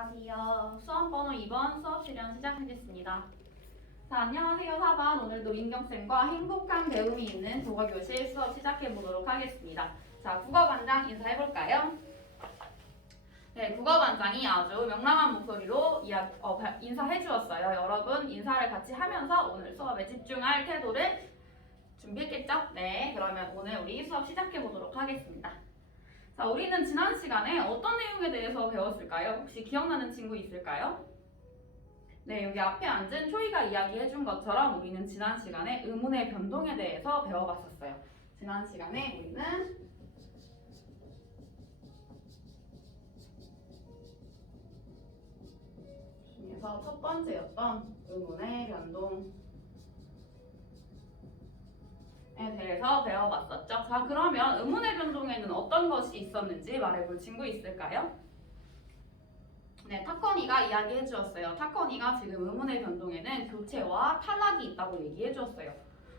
안녕하세요. 수험 번호 2번 수업 실현 시작하겠습니다. 자, 안녕하세요 4반. 오늘도 민경쌤과 행복한 배움이 있는 국어교실 수업 시작해 보도록 하겠습니다. 자, 국어반장 인사해볼까요? 네, 국어반장이 아주 명랑한 목소리로 인사해 주었어요. 여러분 인사를 같이 하면서 오늘 수업에 집중할 태도를 준비했겠죠? 네, 그러면 오늘 우리 수업 시작해 보도록 하겠습니다. 자, 우리는 지난 시간에 어떤 내용에 대해서 배웠을까요? 혹시 기억나는 친구 있을까요? 네, 여기 앞에 앉은 초이가 이야기해준 것처럼 우리는 지난 시간에 의문의 변동에 대해서 배워봤었어요. 지난 시간에 우리는 중에서 첫 번째였던 의문의 변동 에 대해서 배워봤었죠. 자, 그러면 의문의 변동에는 어떤 것이 있었는지 말해볼 친구 있을까요? 네, 타커니가 이야기해 주었어요. 타커니가 지금 의문의 변동에는 교체와 탈락이 있다고 얘기해 주었어요.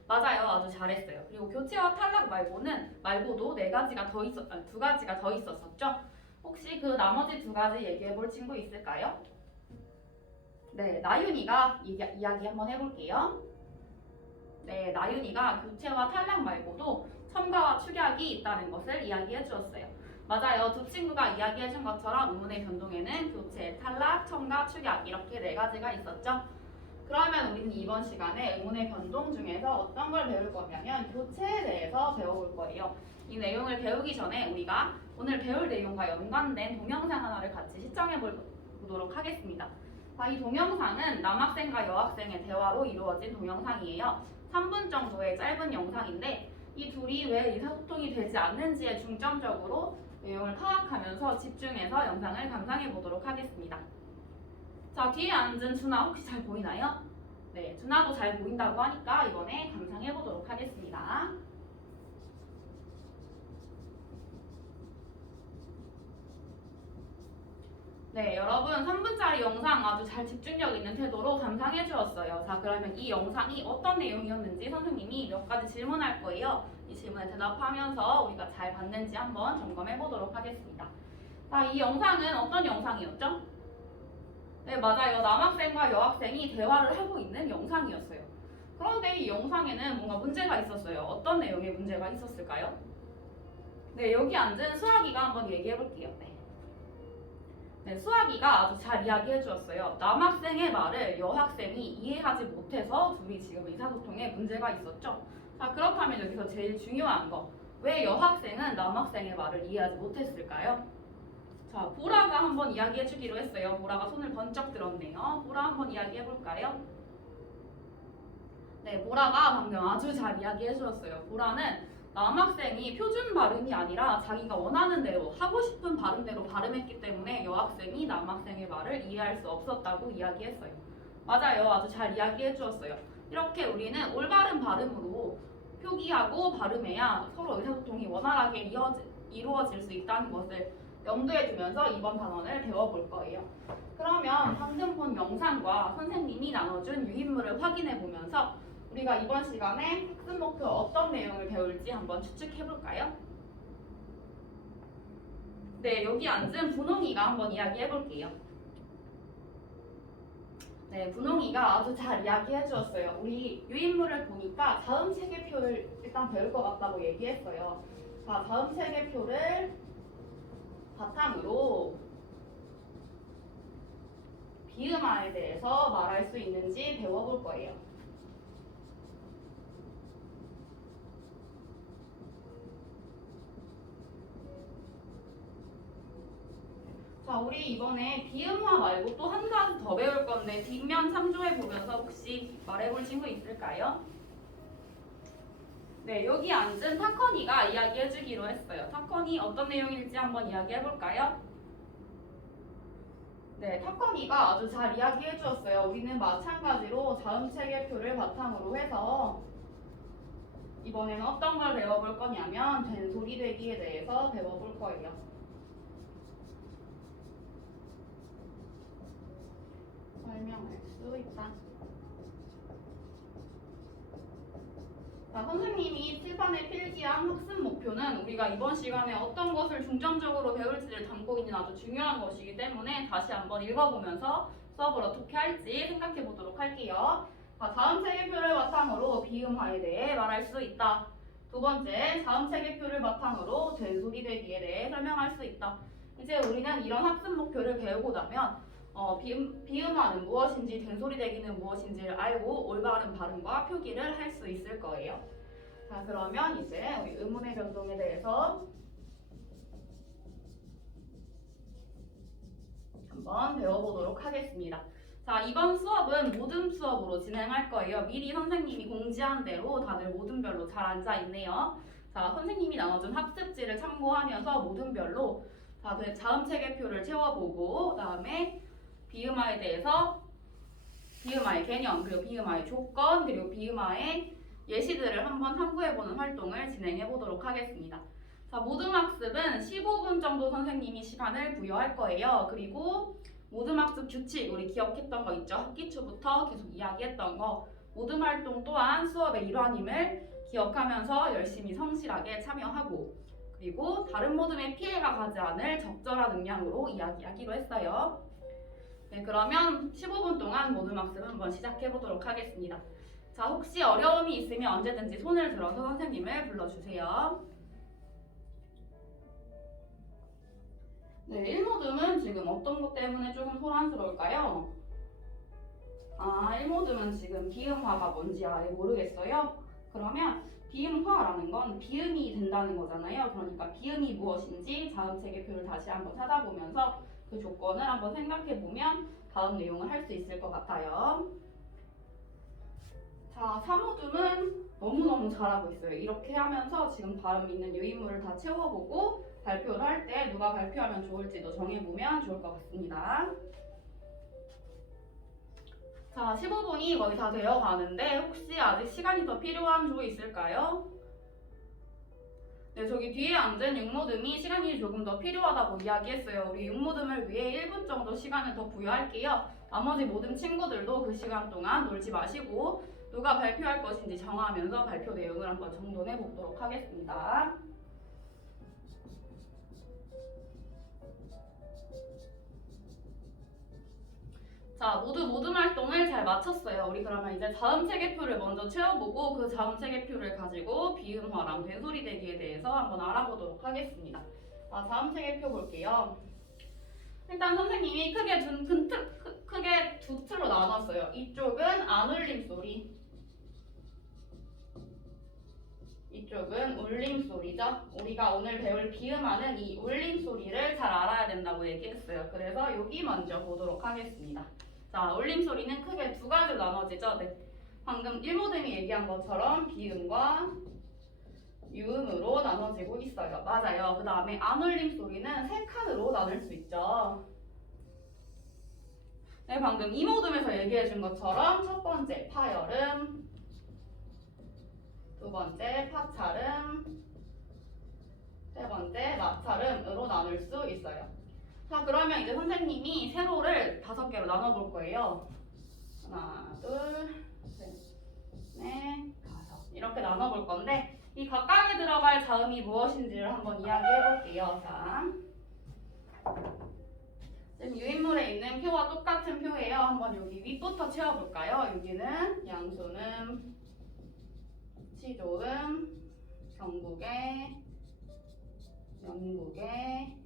맞아요. 아주 잘했어요. 그리고 교체와 탈락 말고도 두 가지가 더 있었었죠. 혹시 그 나머지 두 가지 얘기해 볼 친구 있을까요? 네, 나윤이가 이야기 한번 해볼게요. 네, 나윤이가 교체와 탈락 말고도 첨가와 축약이 있다는 것을 이야기해 주었어요. 맞아요. 두 친구가 이야기해 준 것처럼 의문의 변동에는 교체, 탈락, 첨가, 축약 이렇게 네 가지가 있었죠. 그러면 우리는 이번 시간에 의문의 변동 중에서 어떤 걸 배울 거냐면 교체에 대해서 배워볼 거예요. 이 내용을 배우기 전에 우리가 오늘 배울 내용과 연관된 동영상 하나를 같이 시청해 보도록 하겠습니다. 자, 이 동영상은 남학생과 여학생의 대화로 이루어진 동영상이에요. 3분 정도의 짧은 영상인데 이 둘이 왜 의사소통이 되지 않는지에 중점적으로 내용을 파악하면서 집중해서 영상을 감상해 보도록 하겠습니다. 자, 뒤에 앉은 준아 혹시 잘 보이나요? 네, 준아도 잘 보인다고 하니까 이번에 감상해 보도록 하겠습니다. 네, 여러분 3분짜리 영상 아주 잘 집중력 있는 태도로 감상해 주었어요. 자, 그러면 이 영상이 어떤 내용이었는지 선생님이 몇 가지 질문할 거예요. 이 질문에 대답하면서 우리가 잘 봤는지 한번 점검해 보도록 하겠습니다. 자, 이 영상은 어떤 영상이었죠? 네, 맞아요. 남학생과 여학생이 대화를 하고 있는 영상이었어요. 그런데 이 영상에는 뭔가 문제가 있었어요. 어떤 내용의 문제가 있었을까요? 네, 여기 앉은 수학이가 한번 얘기해 볼게요. 네, 수학이가 아주 잘 이야기해 주었어요. 남학생의 말을 여학생이 이해하지 못해서 둘이 지금 의사소통에 문제가 있었죠. 자, 그렇다면 여기서 제일 중요한 거, 왜 여학생은 남학생의 말을 이해하지 못했을까요? 자, 보라가 한번 이야기해 주기로 했어요. 보라가 손을 번쩍 들었네요. 보라 한번 이야기해 볼까요? 네, 보라가 방금 아주 잘 이야기해 주었어요. 보라는 남학생이 표준 발음이 아니라 자기가 원하는 대로 하고 싶은 발음대로 발음했기 때문에 여학생이 남학생의 말을 이해할 수 없었다고 이야기했어요. 맞아요. 아주 잘 이야기해 주었어요. 이렇게 우리는 올바른 발음으로 표기하고 발음해야 서로 의사소통이 원활하게 이루어질 수 있다는 것을 염두에 두면서 이번 단원을 배워볼 거예요. 그러면 방금 본 영상과 선생님이 나눠준 유인물을 확인해 보면서 우리가 이번 시간에 학습 목표 어떤 내용을 배울지 한번 추측해 볼까요? 네, 여기 앉은 분홍이가 한번 이야기해 볼게요. 네, 분홍이가 아주 잘 이야기해 주었어요. 우리 유인물을 보니까 다음 체계표를 일단 배울 것 같다고 얘기했어요. 자, 다음 체계표를 바탕으로 비음화에 대해서 말할 수 있는지 배워볼 거예요. 자, 우리 이번에 비음화 말고 또 한 가지 더 배울 건데 뒷면 참조해 보면서 혹시 말해볼 친구 있을까요? 네, 여기 앉은 타커니가 이야기해 주기로 했어요. 타커니 어떤 내용일지 한번 이야기해 볼까요? 네, 타커니가 아주 잘 이야기해 주었어요. 우리는 마찬가지로 다음 체계표를 바탕으로 해서 이번에는 어떤 걸 배워볼 거냐면 된소리 되기에 대해서 배워볼 거예요. 설명할 수 있다. 자, 선생님이 칠판에 필기한 학습 목표는 우리가 이번 시간에 어떤 것을 중점적으로 배울지를 담고 있는 아주 중요한 것이기 때문에 다시 한번 읽어보면서 수업을 어떻게 할지 생각해 보도록 할게요. 자, 다음 체계표를 바탕으로 비음화에 대해 말할 수 있다. 두 번째, 다음 체계표를 바탕으로 된소리 되기에 대해 설명할 수 있다. 이제 우리는 이런 학습 목표를 배우고 나면 비음화는 무엇인지 된소리 대기는 무엇인지를 알고 올바른 발음과 표기를 할 수 있을 거예요. 자, 그러면 이제 우리 의문의 변동에 대해서 한번 배워보도록 하겠습니다. 자, 이번 수업은 모든 수업으로 진행할 거예요. 미리 선생님이 공지한 대로 다들 모든별로 잘 앉아있네요. 자, 선생님이 나눠준 학습지를 참고하면서 모든별로 다음 체계표를 채워보고 그다음에 비음화에 대해서 비음화의 개념, 그리고 비음화의 조건, 그리고 비음화의 예시들을 한번 탐구해보는 활동을 진행해보도록 하겠습니다. 자, 모듬학습은 15분 정도 선생님이 시간을 부여할 거예요. 그리고 모듬학습 규칙, 우리 기억했던 거 있죠? 학기 초부터 계속 이야기했던 거. 모듬활동 또한 수업의 일환임을 기억하면서 열심히 성실하게 참여하고, 그리고 다른 모듬에 피해가 가지 않을 적절한 음량으로 이야기하기로 했어요. 네, 그러면 15분 동안 모듬학습 한번 시작해보도록 하겠습니다. 자, 혹시 어려움이 있으면 언제든지 손을 들어서 선생님을 불러주세요. 네, 1모듬은 지금 어떤 것 때문에 조금 소란스러울까요? 1모듬은 지금 비음화가 뭔지 아예 모르겠어요. 그러면 비음화라는 건 비음이 된다는 거잖아요. 그러니까 비음이 무엇인지 다음 체계표를 다시 한번 찾아보면서 그 조건을 한번 생각해보면 다음 내용을 할 수 있을 것 같아요. 자, 3모듬은 너무너무 잘하고 있어요. 이렇게 하면서 지금 발음 있는 유인물을 다 채워보고 발표를 할 때 누가 발표하면 좋을지도 정해보면 좋을 것 같습니다. 자, 15분이 거의 다 되어 가는데 혹시 아직 시간이 더 필요한 조 있을까요? 네, 저기 뒤에 앉은 6모듬이 시간이 조금 더 필요하다고 이야기했어요. 우리 6모듬을 위해 1분 정도 시간을 더 부여할게요. 나머지 모든 친구들도 그 시간 동안 놀지 마시고 누가 발표할 것인지 정하면서 발표 내용을 한번 정돈해 보도록 하겠습니다. 자, 모두 모든 활동을 잘 마쳤어요. 우리 그러면 이제 다음 체계표를 먼저 채워보고 그 다음 체계표를 가지고 비음화랑 된소리 대기에 대해서 한번 알아보도록 하겠습니다. 다음 체계표 볼게요. 일단 선생님이 크게 두 틀로 나눴어요. 이쪽은 안 울림 소리, 이쪽은 울림 소리죠. 우리가 오늘 배울 비음화는 이 울림 소리를 잘 알아야 된다고 얘기했어요. 그래서 여기 먼저 보도록 하겠습니다. 자, 울림 소리는 크게 두 가지로 나눠지죠. 네. 방금 1모듬이 얘기한 것처럼 비음과 유음으로 나눠지고 있어요. 맞아요. 그 다음에 안 울림 소리는 세 칸으로 나눌 수 있죠. 네, 방금 2모듬에서 얘기해준 것처럼 첫 번째 파열음, 두 번째 파찰음, 세 번째 마찰음으로 나눌 수 있어요. 자, 그러면 이제 선생님이 세로를 5개로 나눠볼 거예요. 하나, 둘, 셋, 넷, 5 이렇게 나눠볼 건데 이 각각에 들어갈 자음이 무엇인지를 한번 이야기해 볼게요. 자, 지금 유인물에 있는 표와 똑같은 표예요. 한번 여기 윗부터 채워볼까요? 여기는 양손음, 치조음, 경국에, 영국에,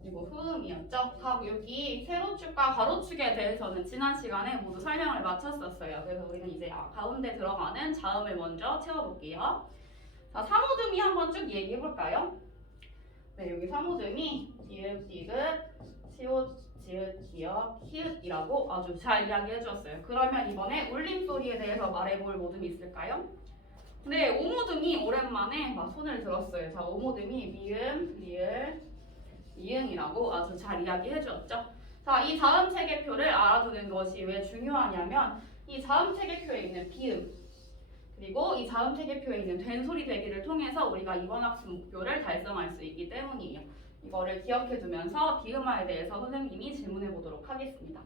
그리고 후음이었죠. 여기 세로축과 가로축에 대해서는 지난 시간에 모두 설명을 마쳤었어요. 그래서 우리는 이제 가운데 들어가는 자음을 먼저 채워볼게요. 자, 3모듬이 한번 쭉 얘기해볼까요? 네, 여기 3모듬이 디귿, 디귿, 시옷, 지읒, 기역, 히읗이라고 아주 잘 이야기해주었어요. 그러면 이번에 울림소리에 대해서 말해볼 모듬이 있을까요? 네, 5모듬이 오랜만에 손을 들었어요. 자, 5모듬이 미음, 리을, 이응이라고 아주 잘 이야기해 주었죠. 자, 이 다음 체계표를 알아두는 것이 왜 중요하냐면 이 다음 체계표에 있는 비음 그리고 이 다음 체계표에 있는 된소리 대기를 통해서 우리가 이번 학습 목표를 달성할 수 있기 때문이에요. 이거를 기억해 두면서 비음화에 대해서 선생님이 질문해 보도록 하겠습니다.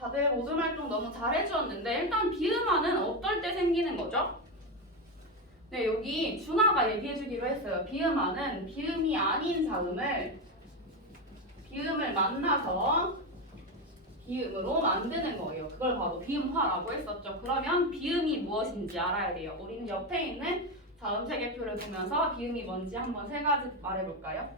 다들 모든 활동 너무 잘 해주었는데 일단 비음화는 어떨 때 생기는 거죠? 네, 여기 준하가 얘기해주기로 했어요. 비음화는 비음이 아닌 비음을 만나서 비음으로 만드는 거예요. 그걸 바로 비음화라고 했었죠. 그러면 비음이 무엇인지 알아야 돼요. 우리는 옆에 있는 자음 체계표를 보면서 비음이 뭔지 한번 세 가지 말해볼까요?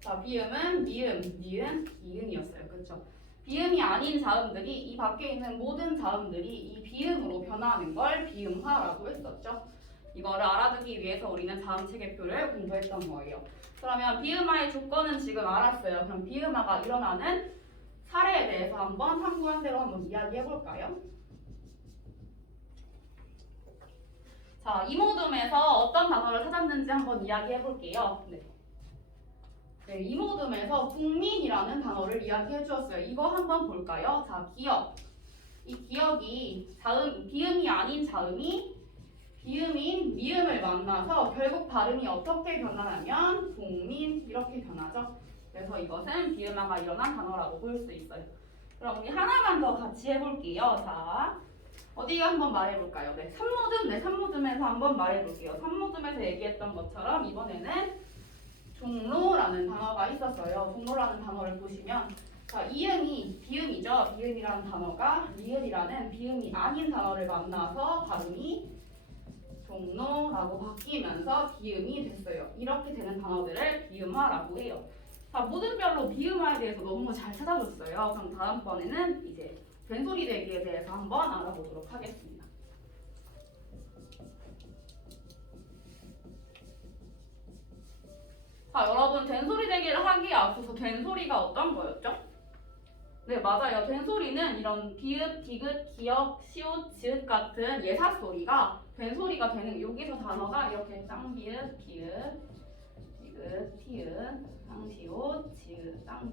자, 비음은 미음, 니은, 이응이었어요. 그렇죠? 비음이 아닌 자음들이 이 밖에 있는 모든 자음들이 이 비음으로 변하는 걸 비음화라고 했었죠. 이거를 알아두기 위해서 우리는 자음 체계표를 공부했던 거예요. 그러면 비음화의 조건은 지금 알았어요. 그럼 비음화가 일어나는 사례에 대해서 한번 참고한 대로 한번 이야기해 볼까요? 자, 이모듬에서 어떤 단어를 찾았는지 한번 이야기해 볼게요. 네, 이모듬에서 국민이라는 단어를 이야기해 주었어요. 이거 한번 볼까요? 자, 기억. 이 기억이 비음이 아닌 자음이 비음인 미음을 만나서 결국 발음이 어떻게 변하냐면 국민 이렇게 변하죠. 그래서 이것은 비음화가 일어난 단어라고 볼 수 있어요. 그럼 우리 하나만 더 같이 해볼게요. 자, 어디가 한번 말해볼까요? 네, 산모듬에서 한번 말해볼게요. 산모듬에서 얘기했던 것처럼 이번에는 종로라는 단어가 있었어요. 종로라는 단어를 보시면 자, 이응이 비음이죠. 비음이라는 단어가 리을이라는 비음이 아닌 단어를 만나서 발음이 종로라고 바뀌면서 비음이 됐어요. 이렇게 되는 단어들을 비음화라고 해요. 자, 모든 별로 비음화에 대해서 너무 잘 찾아줬어요. 그럼 다음번에는 이제 된소리 대기에 대해서 한번 알아보도록 하겠습니다. 자, 여러분 된소리 대기를 하기에 앞서서 된소리가 어떤 거였죠? 네, 맞아요. 된소리는 이런 비읍, 디귿, 기역, 시옷, 지읒 같은 예사 소리가 된소리가 되는 여기서 단어가 이렇게 쌍비읍, 비읍, 디귿, 티읕, 쌍시옷, 지읒, 쌍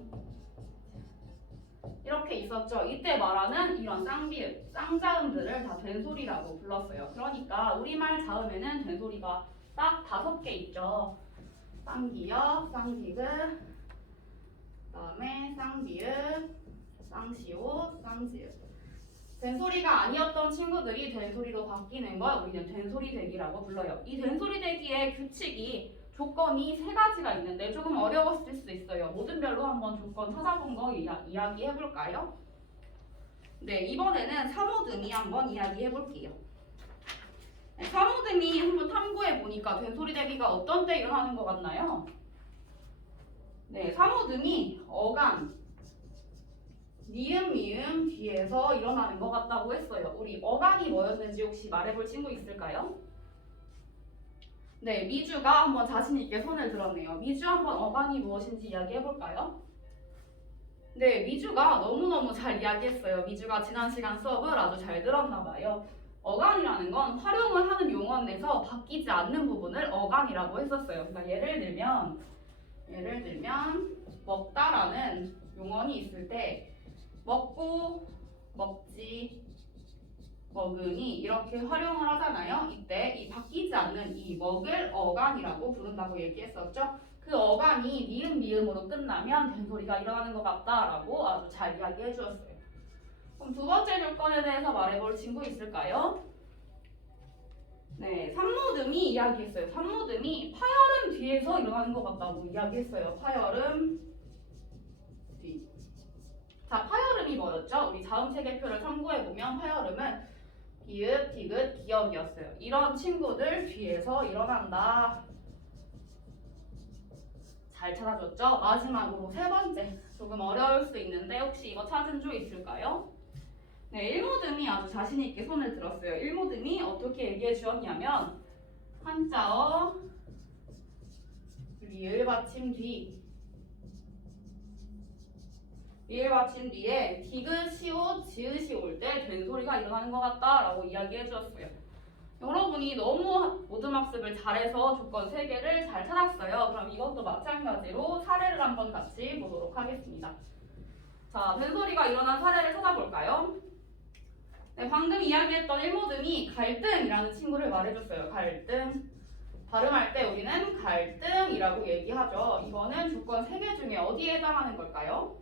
이렇게 있었죠. 이때 말하는 이런 쌍비읍, 쌍자음들을 다 된소리라고 불렀어요. 그러니까 우리말 자음에는 된소리가 딱 5개 있죠. 쌍기역, 쌍디귿, 그다음에 쌍비읍, 쌍시옷, 쌍지읒. 된소리가 아니었던 친구들이 된소리로 바뀌는 걸 우리는 된소리 대기라고 불러요. 이 된소리 대기의 규칙이 조건이 3가지가 있는데 조금 어려웠을 수 있어요. 모든 별로 한번 조건 찾아본 거 이야기해 볼까요? 네, 이번에는 사모듬이 한번 이야기해 볼게요. 네, 사모듬이 한번 탐구해 보니까 된소리 대기가 어떤 때 일어나는 것 같나요? 네, 사모듬이 어간 니은 미음 뒤에서 일어나는 것 같다고 했어요. 우리 어간이 뭐였는지 혹시 말해볼 친구 있을까요? 네, 미주가 한번 자신 있게 손을 들었네요. 미주 한번 어간이 무엇인지 이야기해볼까요? 네, 미주가 너무너무 잘 이야기했어요. 미주가 지난 시간 수업을 아주 잘 들었나 봐요. 어간이라는 건 활용을 하는 용언에서 바뀌지 않는 부분을 어간이라고 했었어요. 그러니까 예를 들면 먹다라는 용언이 있을 때 먹고, 먹지, 먹으니 이렇게 활용을 하잖아요. 이때 이 바뀌지 않는 이 먹을 어간이라고 부른다고 얘기했었죠. 그 어간이 미음 미음으로 끝나면 된소리가 일어나는 것 같다라고 아주 잘 이야기해 주었어요. 그럼 두 번째 조건에 대해서 말해볼 친구 있을까요? 네, 산모듬이 이야기했어요. 산모듬이 파열음 뒤에서 일어나는 것 같다고 이야기했어요. 파열음 뒤. 자, 파열음이 뭐였죠? 우리 자음 체계표를 참고해보면 파열음은 비읍, 디귿, 기역이었어요. 이런 친구들 뒤에서 일어난다. 잘 찾아줬죠? 마지막으로 3번째. 조금 어려울 수 있는데 혹시 이거 찾은 줄 있을까요? 네, 일모듬이 아주 자신있게 손을 들었어요. 일모듬이 어떻게 얘기해 주었냐면 한자어 리을 받침 뒤 리을 받침 뒤에 디귿, 시옷, 지읒이 올 때 된소리가 일어나는 것 같다라고 이야기해 주었어요. 여러분이 너무 모든 학습을 잘해서 조건 3개를 잘 찾았어요. 그럼 이것도 마찬가지로 사례를 한번 같이 보도록 하겠습니다. 자, 된소리가 일어난 사례를 찾아볼까요? 네, 방금 이야기했던 일모듬이 갈등이라는 친구를 말해줬어요. 갈등. 발음할 때 우리는 갈등이라고 얘기하죠. 이거는 조건 3개 중에 어디에 해당하는 걸까요?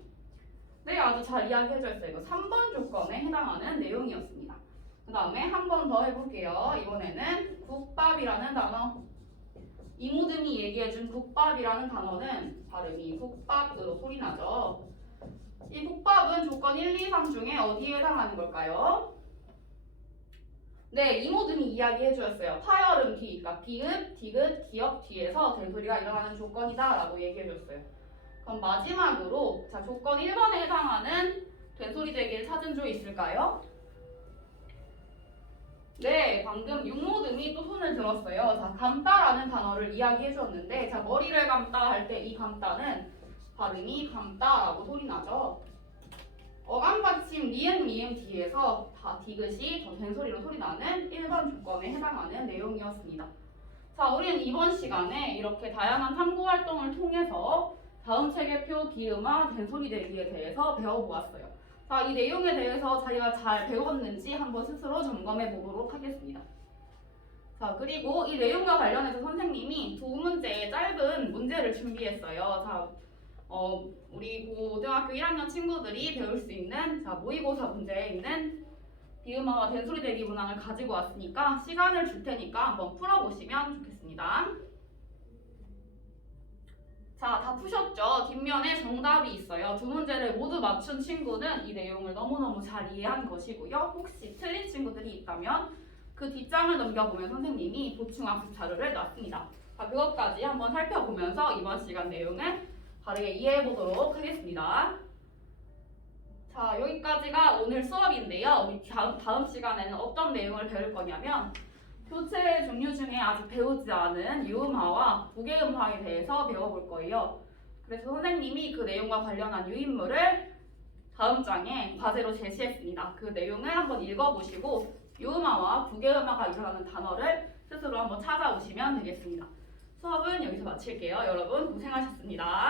네, 아주 잘 이야기해줬어요. 이거 3번 조건에 해당하는 내용이었습니다. 그 다음에 한 번 더 해볼게요. 이번에는 국밥이라는 단어. 이모듬이 얘기해준 국밥이라는 단어는 발음이 국밥으로 소리나죠. 이 국밥은 조건 1, 2, 3 중에 어디에 해당하는 걸까요? 네, 이모듬이 이야기해주었어요. 파열음 뒤, 그러니까 비읍, 디귿, 기역 뒤에서 된소리가 일어나는 조건이다 라고 얘기해줬어요. 그럼 마지막으로 자 조건 1번에 해당하는 된소리 대기를 찾은 조 있을까요? 네, 방금 육모듬이 또 손을 들었어요. 자, 감다라는 단어를 이야기해 주었는데, 자, 머리를 감다 할 때 이 감다는 발음이 감다라고 소리 나죠. 어감 받침 니은 미음 뒤에서 다 디귿이 더 된소리로 소리 나는 1번 조건에 해당하는 내용이었습니다. 자, 우리는 이번 시간에 이렇게 다양한 탐구 활동을 통해서 다음 체계표 기음화 된소리 대기에 대해서 배워보았어요. 자, 이 내용에 대해서 자기가 잘 배웠는지 한번 스스로 점검해 보도록 하겠습니다. 자, 그리고 이 내용과 관련해서 선생님이 두 문제의 짧은 문제를 준비했어요. 자, 우리 고등학교 1학년 친구들이 배울 수 있는 자, 모의고사 문제에 있는 비음화와 된소리 대기 문항을 가지고 왔으니까 시간을 줄 테니까 한번 풀어보시면 좋겠습니다. 자, 다 푸셨죠? 뒷면에 정답이 있어요. 두 문제를 모두 맞춘 친구는 이 내용을 너무너무 잘 이해한 것이고요. 혹시 틀린 친구들이 있다면 그 뒷장을 넘겨보면 선생님이 보충학습 자료를 놨습니다. 자, 그것까지 한번 살펴보면서 이번 시간 내용을 바르게 이해해 보도록 하겠습니다. 자, 여기까지가 오늘 수업인데요. 우리 다음 시간에는 어떤 내용을 배울 거냐면 교체 종류 중에 아직 배우지 않은 유음화와 부계음화에 대해서 배워볼 거예요. 그래서 선생님이 그 내용과 관련한 유인물을 다음 장에 과제로 제시했습니다. 그 내용을 한번 읽어보시고 유음화와 부계음화가 일어나는 단어를 스스로 한번 찾아오시면 되겠습니다. 수업은 여기서 마칠게요. 여러분 고생하셨습니다.